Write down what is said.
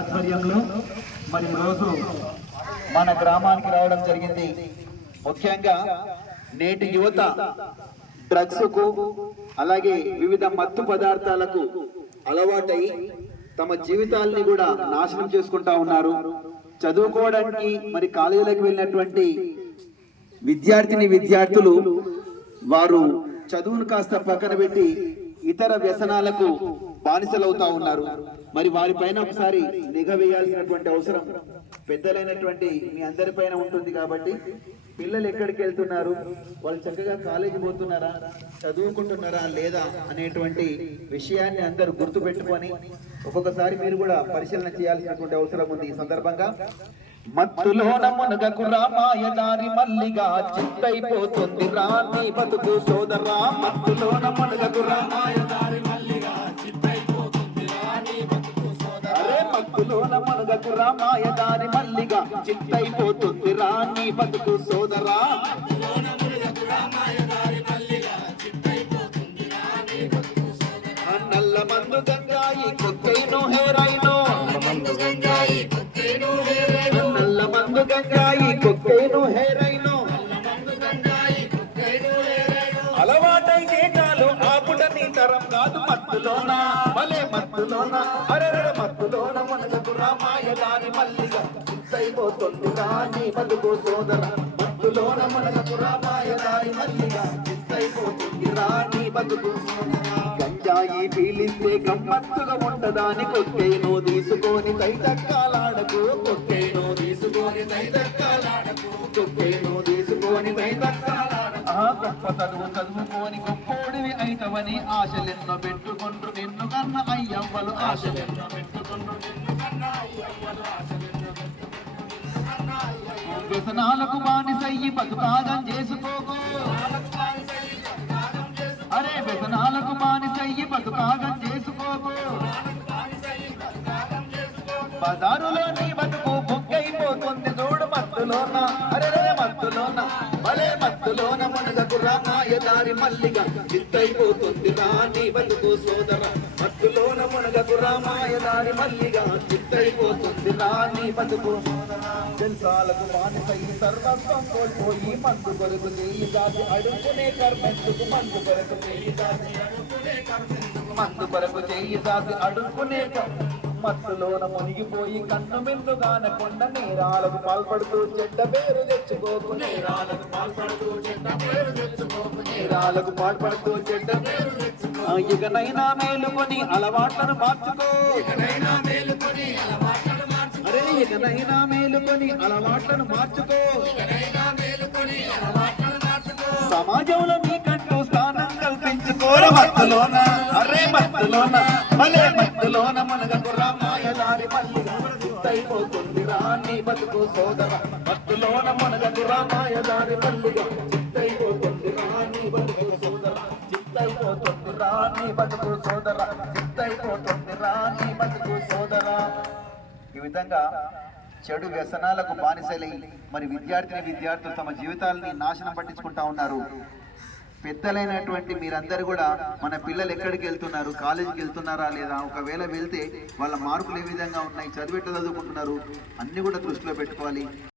ఆధ్వర్యంలో మరి రోజు మన గ్రామానికి రావడం జరిగింది. ముఖ్యంగా నేటి యువత డ్రగ్స్ కు అలాగే వివిధ మత్తు పదార్థాలకు అలవాటై తమ జీవితాల్ని కూడా నాశనం చేసుకుంటా ఉన్నారు. చదువుకోవడానికి మరి కాలేజీలకు వెళ్ళినటువంటి విద్యార్థులు వారు చదువును కాస్త పక్కన పెట్టి ఇతర వ్యసనాలకు బానిసలవుతా ఉన్నారు. మరి వారిపైన ఒకసారి నిఘా వేయాల్సినటువంటి అవసరం పెద్దలైనటువంటి మీ అందరిపైన ఉంటుంది. కాబట్టి పిల్లలు ఎక్కడికి వెళ్తున్నారు, వాళ్ళు చక్కగా కాలేజీ పోతున్నారా, చదువుకుంటున్నారా లేదా అనేటువంటి విషయాన్ని అందరూ గుర్తు పెట్టుకొని ఒక్కొక్కసారి మీరు కూడా పరిశీలన చేయాల్సినటువంటి అవసరం ఉంది. ఈ సందర్భంగా మత్తులోన మునగకు రామాయ దారి మల్లిగా చిత్తైపోతుంది రాని బతుకు సోదరా. మత్తులోన మునగకు రామాయ దారి మల్లిగా చిత్తైపోతుంది రాని బతుకు సోదరా. అరే మత్తులోన మునగకు రామాయ దారి మల్లిగా చిత్తైపోతుంది రాని బతుకు సోదరా. మత్తులోన మునగకు రామాయ దారి మల్లిగా చిత్తైపోతుంది రాని బతుకు సోదరా. నల్ల మందు గంగాయి కొక్కైను హేరైను, నల్ల మందు గంగాయి కొక్కైను హేరైను, నల్ల మందు గంగాయి కొక్కైను హేరైను, అలవాటై దేశాలు ఆపుటని తరం కాదు మత్తులోన భలే మత్తులోన. అరే మత్తులోన మనకు రామాయ దారి మల్లిగా చిత్తైపోతుంది రాని బతుకు సోదర. మత్తులోన మనకు రామాయ దారి మల్లిగా చిత్తైపోతుంది రాని బతుకు సోదర. గంజాయి పీలిస్తే గమ్మత్తుగా ఉండదాని కొట్టేను తీసుకొని తైతక్కాలాడకు, కొట్టేను తీసుకొని తైతక్కాలాడకు, కొట్టేను తీసుకొని తైతక్కాలాడకు. గొప్ప చదువుకొని గొప్పోడివి అయితవని ఆశలెన్నో పెట్టుకుంటూ నిన్ను కన్న అయ్యవ్వలు, ఆశలెన్నో పెట్టుకుంటూ నిన్ను కన్న అయ్యవ్వలు, వ్యసనాలకు బానిసయ్యి బతుకాగం చేసుకోకు. అరే వ్యసనాలకు బానిసయ్యి బతుకాగం చేసుకోకు. బజారులో నీ బతుకు బుగ్గైపోతుంది చూడు మత్తులోన. అరే మత్తులోన భలే మత్తులోన మునగకు రామాయ దారి మల్లిగా చిత్తైపోతుంది రాని బతుకు సోదర. మత్తులోన మునగకు రామాయ దారి మల్లిగా చిత్తైపోతుంది రాని బతుకు సోదర. జల్సాలకు బానిసయ్యి సర్వస్వం కోల్పోయి మందు కొరకు చేయి దాచి అడుగునే కర్మెందుకు, మందు కొరకు చేయి దాచి అడుగునే కర్మెందుకు, మందు కొరకు చేయి దాచి అడుగునే మత్తులోన మునిగిపోయి కన్ను మిన్ను గానకొండ నేరాలకు పాల్పడుతూ చెడ్డ పేరు తెచ్చుకోకు, నేరాలకు పాల్పడుతూ చెడ్డ పేరు తెచ్చుకోకు, నేరాలకు పాల్పడుతూ చెడ్డ పేరు తెచ్చుకో. ఇకనైనా మేలుకొని అలవాట్లను మార్చుకో, ఇకనైనా మేలుకొని అలవాట్లను మార్చుకో. అరే ఇకనైనా మేలుకొని అలవాట్లను మార్చుకో, ఇకనైనా మేలుకొని అలవాట్లను మార్చుకో. సమాజంలో మీకంటూ స్థానం కల్పించుకోర మత్తులోన. అరే మత్తులోన భలే మత్తులోన మనకు రామాయ దారి మల్లిగా చిత్తైపోతుంది రాని బతుకు సోదర. మత్తులోన మనకు రామాయ దారి మల్లిగా చిత్తైపోతుంది రాని బతుకు సోదర. చిత్తైపోతుంది రాని బతుకు సోదర. చిత్తైపోతుంది రాని బతుకు సోదర. ఈ విధంగా చెడు వ్యసనాలకు బానిసలై మరి విద్యార్థులు తమ జీవితాలని నాశనం పట్టించుకుంటా ఉన్నారు. పెద్దలైనటువంటి మీరందరూ కూడా మన పిల్లలు ఎక్కడికి వెళ్తున్నారు, కాలేజీకి వెళ్తున్నారా లేదా, ఒకవేళ వెళ్తే వాళ్ళ మార్కులు ఏ విధంగా ఉన్నాయి, చదివేట చదువుకుంటున్నారు, అన్ని కూడా దృష్టిలో పెట్టుకోవాలి.